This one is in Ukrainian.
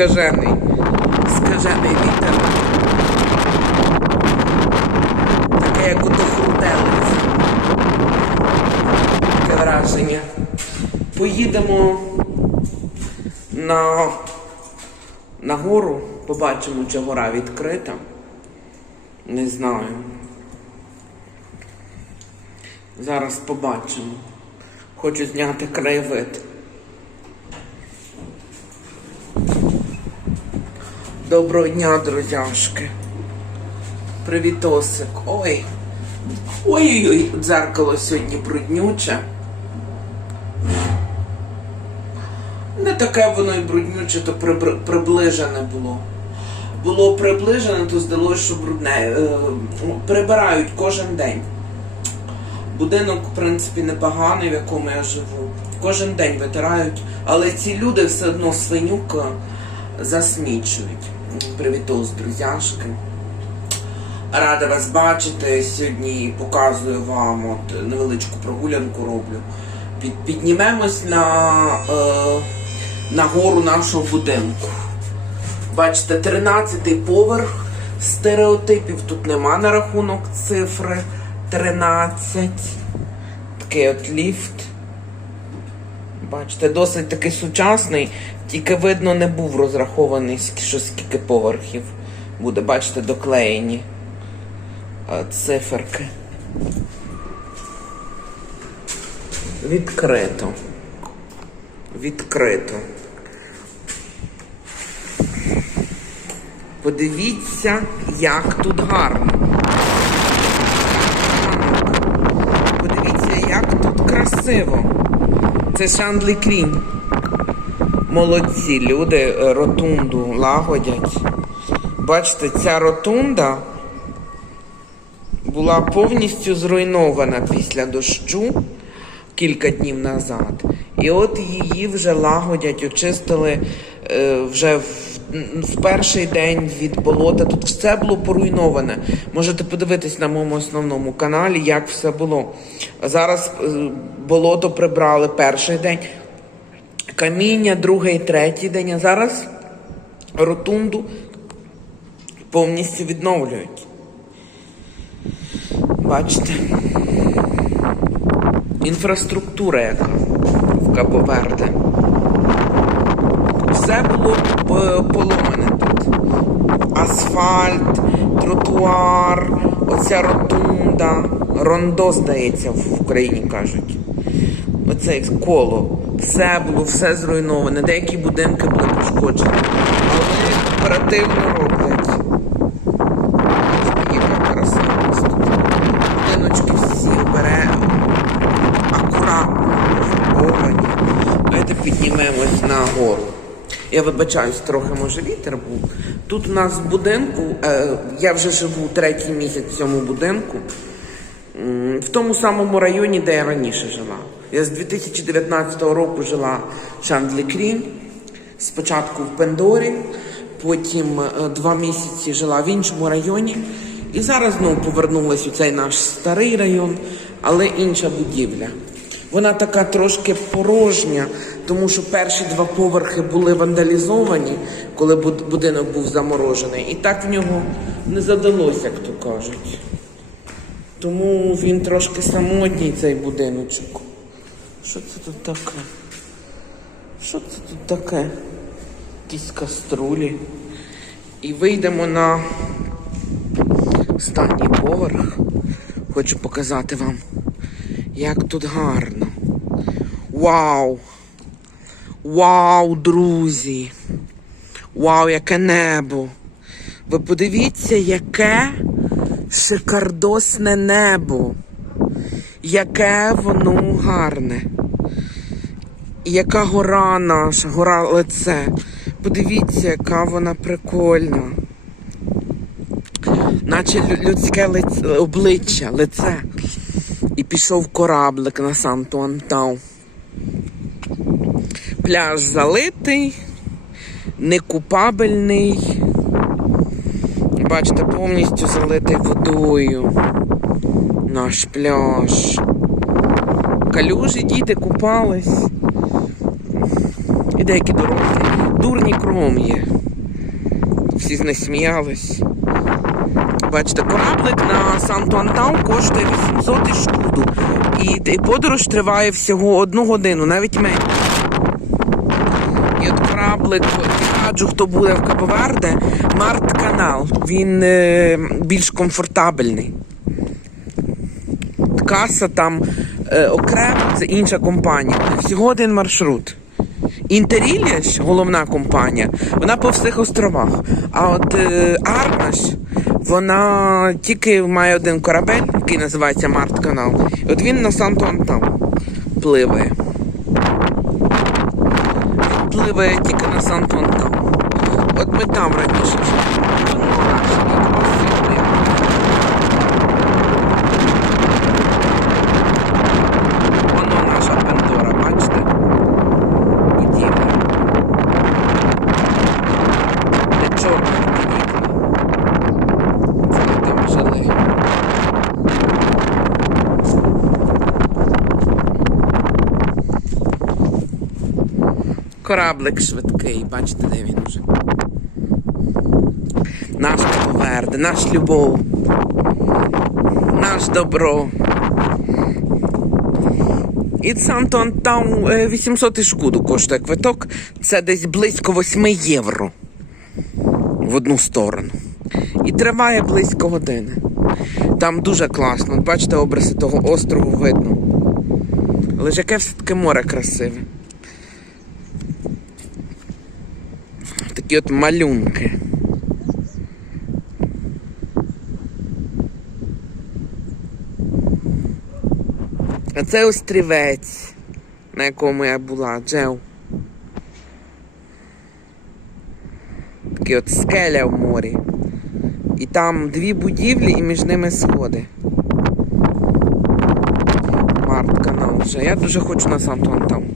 скажений. Скажений вітер. Таке, як ото хрутелиць. Таке враження. Поїдемо на, на гору, побачимо, чи гора відкрита. Не знаю. Зараз побачимо. Хочу зняти краєвид. Доброго дня, друзяшки. Привітосик. Ой. Ой-ой-ой, дзеркало сьогодні бруднюче. Не таке воно і бруднюче, то приближене було. Було приближене, то здалося, що брудне. Е, прибирають кожен день. Будинок, в принципі, непоганий, в якому я живу. Кожен день витирають, але ці люди все одно свинюк е, засмічують. Привітос, друзяшки. Рада вас бачити. Сьогодні показую вам от невеличку прогулянку роблю. Під, піднімемось на, е, на гору нашого будинку. Бачите, 13-й поверх стереотипів. Тут нема на рахунок цифри 13. Такий от ліфт. Бачите, досить такий сучасний, тільки видно не був розрахований, що скільки поверхів буде. Бачите, доклеєні е, циферки. Відкрито. Відкрито. Подивіться, як тут гарно. Подивіться, як тут красиво. Це Шандлі Крінь. Молодці люди е, ротунду лагодять. Бачите, ця ротунда була повністю зруйнована після дощу кілька днів назад. І от її вже лагодять, очистили е, вже в, в перший день від болота. Тут все було поруйноване. Можете подивитись на моєму основному каналі, як все було. Зараз е, болото прибрали перший день, каміння, другий, третій день, а зараз ротунду повністю відновлюють. Бачите? Інфраструктура яка в Кабо-Верде. Все було е, поломане тут. Асфальт, тротуар, оця ротунда. Рондо, здається, в Україні кажуть. Оце коло. Все було, все зруйноване. Деякі будинки були пошкоджені. Але оперативно роблять. Яка краса у нас тут. Будиночки всі бере акуратно оформовані. Давайте піднімемось на гору. Я вибачаюсь, трохи може вітер був. Тут у нас в будинку, е, я вже живу третій місяць в цьому будинку, в тому самому районі, де я раніше жила. Я з 2019 року жила в Шандлі Крінь, спочатку в Пендорі, потім е, два місяці жила в іншому районі. І зараз знову повернулась у цей наш старий район, але інша будівля. Вона така трошки порожня, тому що перші два поверхи були вандалізовані, коли будинок був заморожений. І так в нього не задалося, як то кажуть. Тому він трошки самотній, цей будиночок. Що це тут таке? Що це тут таке? Якісь каструлі. І вийдемо на останній поверх. Хочу показати вам, як тут гарно. Вау! Вау, друзі! Вау, яке небо! Ви подивіться, яке шикардосне небо! Яке воно гарне! Яка гора наша, гора лице. Подивіться, яка вона прикольна. Наче людське лице, обличчя, лице. І пішов кораблик на Санту Антау. Пляж залитий, некупабельний. Бачите, повністю залитий водою. Наш пляж. Калюжі діти купались. І деякі дорослі. Дурні кром є. всі знесміялись. Бачите, кораблик на Санту-Антау коштує 800 і шкуду. І, подорож триває всього одну годину, навіть менше. І от кораблик, раджу, хто буде в Кабоверде, Март Канал. Він е, більш комфортабельний. Каса там е, окремо, це інша компанія. Всього один маршрут. Інтерілія ж, головна компанія, вона по всіх островах. А от е, Арнаш, вона тільки має один корабель, який називається Март Канал. І от він на Санту Антау пливе. Він пливе тільки на Санту Антау. От ми там раніше. жили. Ну, наш рік, красивий. Воно наша Пендора, бачите? Будівля. Де чорні вікна. Це ми там жили. Кораблик швидкий, бачите, де він уже. Наш поверде, наш любов, наш добро. І Санто Антау 800 шкуду коштує квиток. Це десь близько 8 євро в одну сторону. І триває близько години. Там дуже класно. Бачите, обриси того острову видно. Але яке все-таки море красиве. Такі от малюнки. А це острівець, на якому я була, Джев. Такий от скеля в морі. І там дві будівлі і між ними сходи. Март канал вже. Я дуже хочу на Санту Антау.